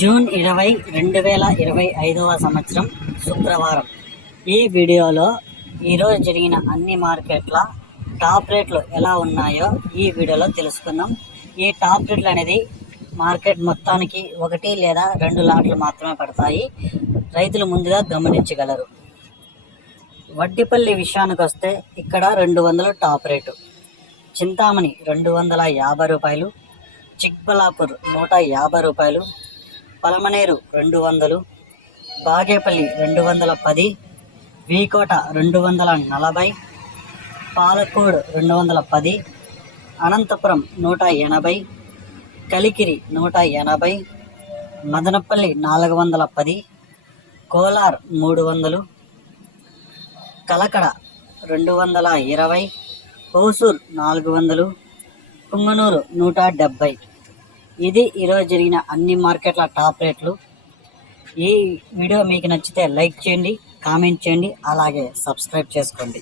June ఇరవై రెండు వేల ఇరవై ఐదవ సంవత్సరం శుక్రవారం. ఈ వీడియోలో ఈరోజు జరిగిన అన్ని మార్కెట్ల టాప్ రేట్లు ఎలా ఉన్నాయో ఈ వీడియోలో తెలుసుకుందాం. ఈ టాప్ రేట్లు అనేది మార్కెట్ మొత్తానికి ఒకటి లేదా రెండు లాట్లు మాత్రమే పడతాయి. రైతులు ముందుగా గమనించగలరు. వడ్డిపల్లి విషయానికి వస్తే ఇక్కడ రెండు వందలు టాప్ రేటు చింతామణి రెండు వందల యాభై రూపాయలు చిక్బలాపూర్ నూట యాభై రూపాయలు పలమనేరు రెండు వందలు బాగేపల్లి రెండు వందల పది వీకోట రెండు వందల నలభై పాలకోడ్ రెండు వందల పది అనంతపురం నూట ఎనభై కలికిరి నూట ఎనభై మదనపల్లి నాలుగు వందల పది కోలార్ మూడు వందలు కలకడ రెండు వందల ఇరవై హోసూర్ నాలుగు వందలు పుంగనూరు నూట డెబ్భై. ఇది ఈరోజు జరిగిన అన్ని మార్కెట్ల టాప్ రేట్లు. ఈ వీడియో మీకు నచ్చితే లైక్ చేయండి కామెంట్ చేయండి అలాగే సబ్స్క్రైబ్ చేసుకోండి.